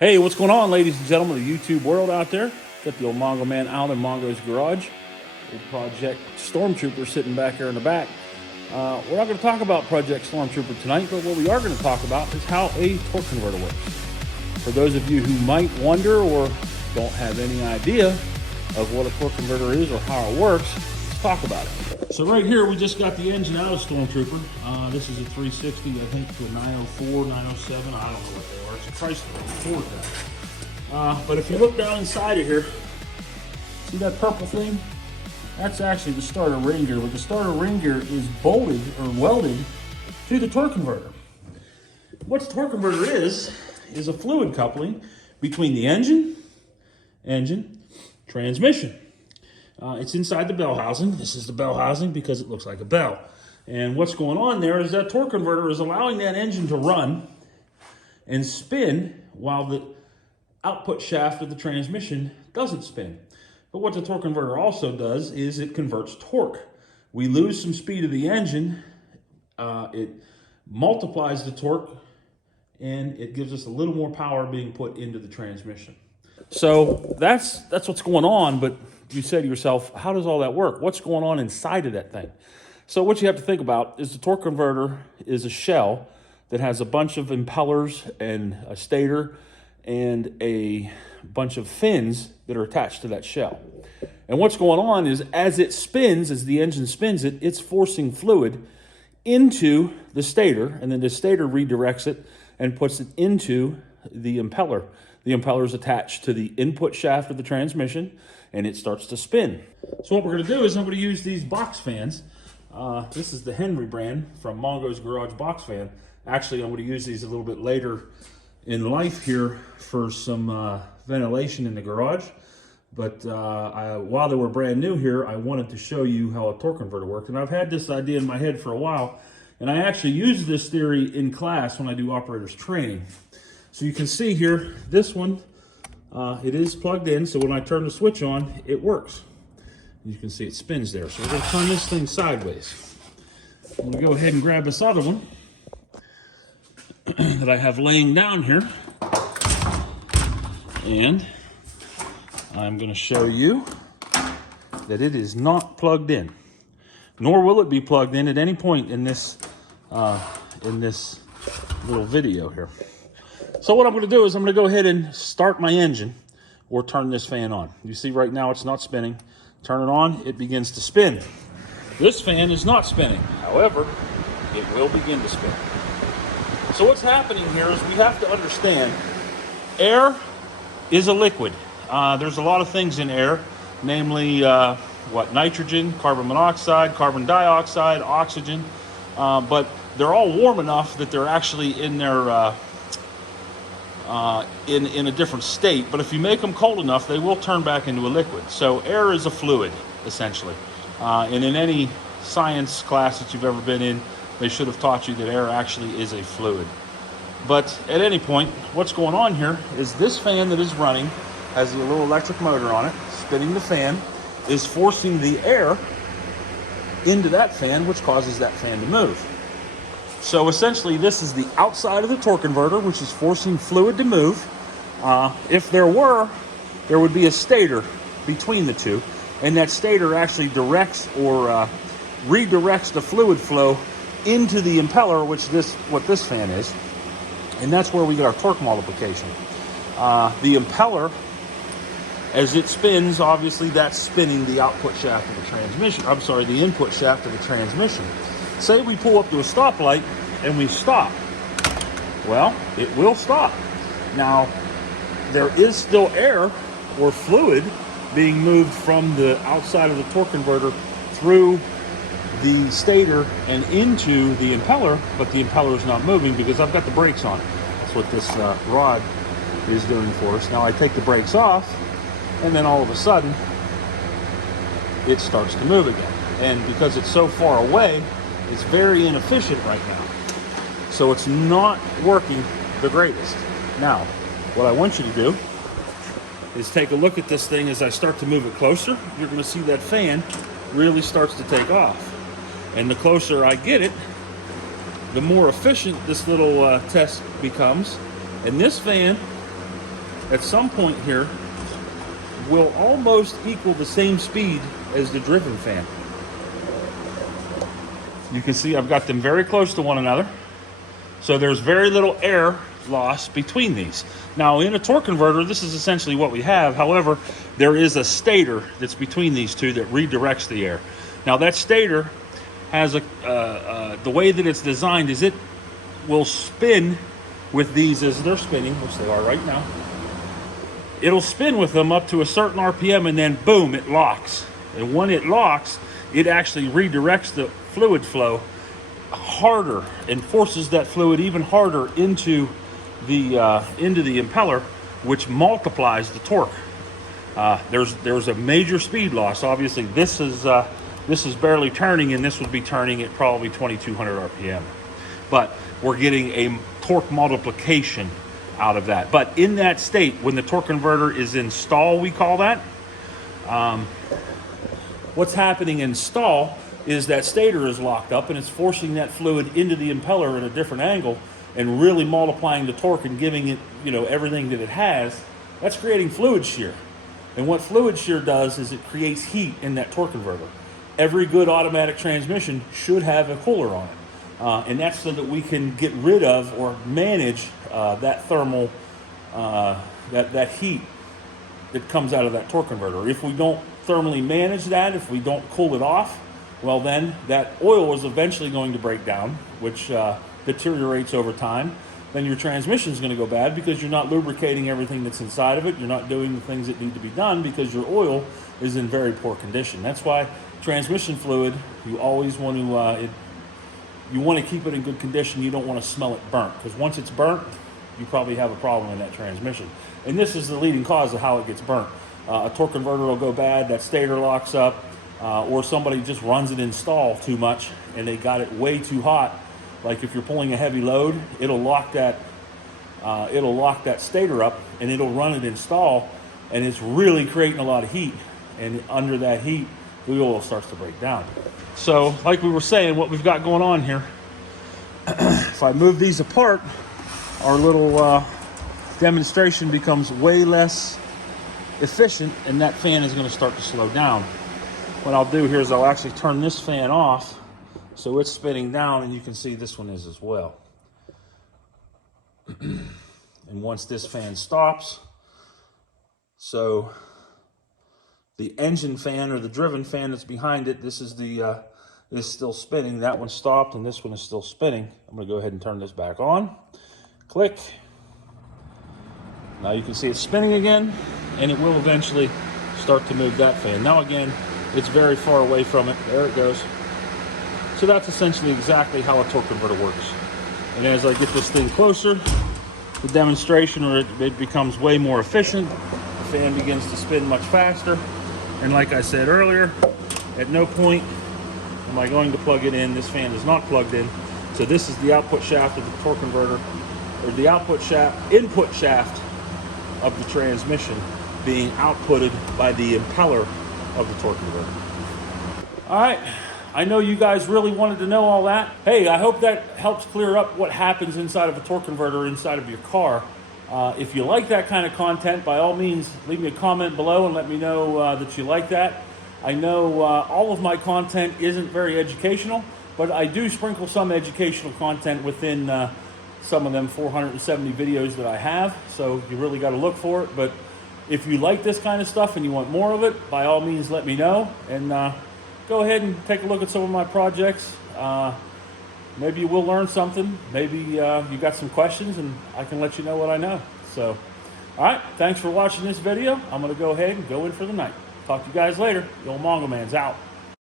Hey, what's going on, ladies and gentlemen of the YouTube world out there? Got the old Mongo man out in Mongo's garage. Old Project Stormtrooper sitting back there in the back. We're not going to talk about Project Stormtrooper tonight, but what we are going to talk about is how a torque converter works. For those of you who might wonder or don't have any idea of what a torque converter is or how it works, let's talk about it. So right here, we just got the engine out of Stormtrooper. This is a 360, I think, to a 904, 907. I don't know what they are. It's a Chrysler Ford that. But if you look down inside of here, see that purple thing? That's actually the starter ring gear. But the starter ring gear is bolted or welded to the torque converter. What the torque converter is a fluid coupling between the engine, transmission. It's inside the bell housing. This is the bell housing because it looks like a bell. And what's going on there is that torque converter is allowing that engine to run and spin while the output shaft of the transmission doesn't spin. But what the torque converter also does is it converts torque. We lose some speed of the engine, it multiplies the torque, and it gives us a little more power being put into the transmission. So that's what's going on, but you say to yourself, how does all that work? What's going on inside of that thing? So what you have to think about is the torque converter is a shell that has a bunch of impellers and a stator and a bunch of fins that are attached to that shell. And what's going on is as it spins, as the engine spins it, it's forcing fluid into the stator, and then the stator redirects it and puts it into the impeller. The impeller is attached to the input shaft of the transmission, and it starts to spin. So what we're going to do is I'm going to use these box fans. This is the Henry brand from Mongo's Garage box fan. Actually, I'm going to use these a little bit later in life here for some ventilation in the garage. But while they were brand new here, I wanted to show you how a torque converter worked. And I've had this idea in my head for a while. And I actually use this theory in class when I do operators training. So you can see here, this one, it is plugged in. So when I turn the switch on, it works. You can see it spins there. So we're going to turn this thing sideways. I'm going to go ahead and grab this other one that I have laying down here. And I'm going to show you that it is not plugged in. Nor will it be plugged in at any point in this little video here. So what I'm going to do is I'm going to go ahead and start my engine or turn this fan on. You see right now it's not spinning. Turn it on, it begins to spin. This fan is not spinning. However, it will begin to spin. So what's happening here is we have to understand air is a liquid. There's a lot of things in air, namely nitrogen, carbon monoxide, carbon dioxide, oxygen, but they're all warm enough that they're actually in their in a different state. But if you make them cold enough, they will turn back into a liquid. So air is a fluid, essentially. And in any science class that you've ever been in, they should have taught you that air actually is a fluid. But at any point, what's going on here is this fan that is running has a little electric motor on it, spinning the fan, is forcing the air into that fan, which causes that fan to move. So essentially, this is the outside of the torque converter, which is forcing fluid to move. If there would be a stator between the two, and that stator actually directs or redirects the fluid flow into the impeller, which what this fan is, and that's where we get our torque multiplication. The impeller, as it spins, obviously that's spinning the output shaft of the transmission. I'm sorry, the input shaft of the transmission. Say we pull up to a stoplight and we stop. Well, it will stop. Now, there is still air or fluid being moved from the outside of the torque converter through the stator and into the impeller, but the impeller is not moving because I've got the brakes on it. That's what this rod is doing for us. Now I take the brakes off, and then all of a sudden, it starts to move again. And because it's so far away, it's very inefficient right now. So it's not working the greatest. Now, what I want you to do is take a look at this thing as I start to move it closer. You're going to see that fan really starts to take off. And the closer I get it, the more efficient this little test becomes. And this fan at some point here will almost equal the same speed as the driven fan. You can see I've got them very close to one another. So there's very little air loss between these. Now in a torque converter, this is essentially what we have. However, there is a stator that's between these two that redirects the air. Now that stator has the way that it's designed is it will spin with these as they're spinning, which they are right now. It'll spin with them up to a certain RPM, and then boom, it locks. And when it locks, it actually redirects the fluid flow harder and forces that fluid even harder into the impeller, which multiplies the torque. There's a major speed loss. Obviously, this is barely turning, and this would be turning at probably 2,200 RPM. But we're getting a torque multiplication out of that. But in that state, when the torque converter is in stall, we call that, what's happening in stall is that stator is locked up and it's forcing that fluid into the impeller at a different angle and really multiplying the torque and giving it, everything that it has. That's creating fluid shear. And what fluid shear does is it creates heat in that torque converter. Every good automatic transmission should have a cooler on it. And that's so that we can get rid of or manage that thermal, that heat that comes out of that torque converter. If we don't thermally manage that, if we don't cool it off, well then that oil is eventually going to break down, which deteriorates over time. Then your transmission is going to go bad because you're not lubricating everything that's inside of it. You're not doing the things that need to be done because your oil is in very poor condition. That's why transmission fluid, you always want to, you want to keep it in good condition. You don't want to smell it burnt, because once it's burnt, you probably have a problem in that transmission. And this is the leading cause of how it gets burnt. A torque converter will go bad, that stator locks up, or somebody just runs it in stall too much and they got it way too hot. Like if you're pulling a heavy load, it'll lock that stator up and it'll run it in stall, and it's really creating a lot of heat. And under that heat, the oil starts to break down. So like we were saying, what we've got going on here, if I move these apart, our little demonstration becomes way less efficient, and that fan is going to start to slow down. What I'll do here is I'll actually turn this fan off so it's spinning down, and you can see this one is as well. And once this fan stops, so the engine fan or the driven fan that's behind it, this is is still spinning. That one stopped and this one is still spinning. I'm going to go ahead and turn this back on. Click. Now you can see it's spinning again, and it will eventually start to move that fan. Now again, it's very far away from it. There it goes. So that's essentially exactly how a torque converter works. And as I get this thing closer, the demonstration, or it becomes way more efficient. The fan begins to spin much faster. And like I said earlier, at no point am I going to plug it in. This fan is not plugged in. So this is the output shaft of the torque converter, or the input shaft of the transmission being outputted by the impeller of the torque converter. All right, I know you guys really wanted to know all that. Hey, I hope that helps clear up what happens inside of a torque converter inside of your car. If you like that kind of content, by all means, leave me a comment below and let me know that you like that. I know all of my content isn't very educational, but I do sprinkle some educational content within some of them 470 videos that I have, so you really got to look for it. But if you like this kind of stuff and you want more of it, by all means let me know, and go ahead and take a look at some of my projects. Maybe you will learn something. Maybe you got some questions and I can let you know what I know. So, all right, thanks for watching this video. I'm going to go ahead and go in for the night. Talk to you guys later. The old Mongo Man's out.